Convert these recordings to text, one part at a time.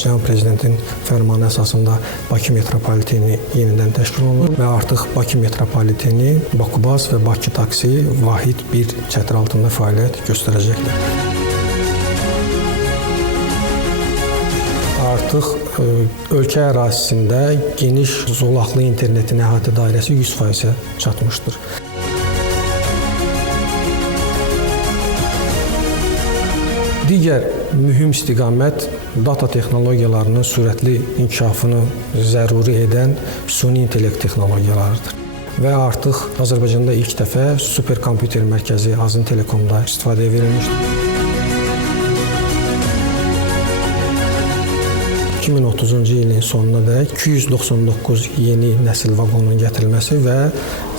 Cənab Prezidentin fərmanı əsasında Bakı metropoliteni yenidən təşkil olunur və artıq Bakı metropoliteni Bakubus və Bakı taksi vahid bir çətr altında fəaliyyət göstərəcəkdir. Artıq ölkə ərazisində geniş zolaqlı internetin əhatə dairəsi 100%-ə çatmışdır. Digər mühüm istiqamət data texnologiyalarının sürətli inkişafını zəruri edən süni intellekt texnologiyalarıdır. Və artıq Azərbaycanda ilk dəfə superkompüter mərkəzi Azın Telekomda istifadəyə verilmişdir. 2030-cu ilin sonuna dək 299 yeni nəsil vaqonun gətirilməsi və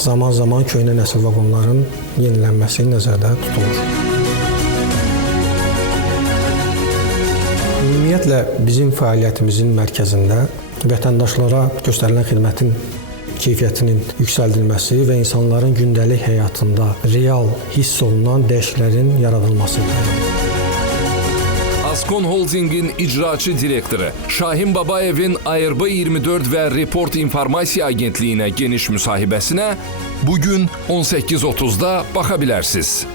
zaman-zaman köhnə nəsil vaqonların yenilənməsi nəzərdə tutulur. Ümumiyyətlə, bizim fəaliyyətimizin mərkəzində vətəndaşlara göstərilən xidmətin keyfiyyətinin yüksəldilməsi və insanların gündəlik həyatında real hiss olunan dəyişikliklərin yaradılmasıdır. Askon Holdingin icraçı direktoru Şahin Babayevin ARB 24 və Report İnformasiya Agentliyinə geniş müsahibəsinə bugün 18:30-da baxa bilərsiniz.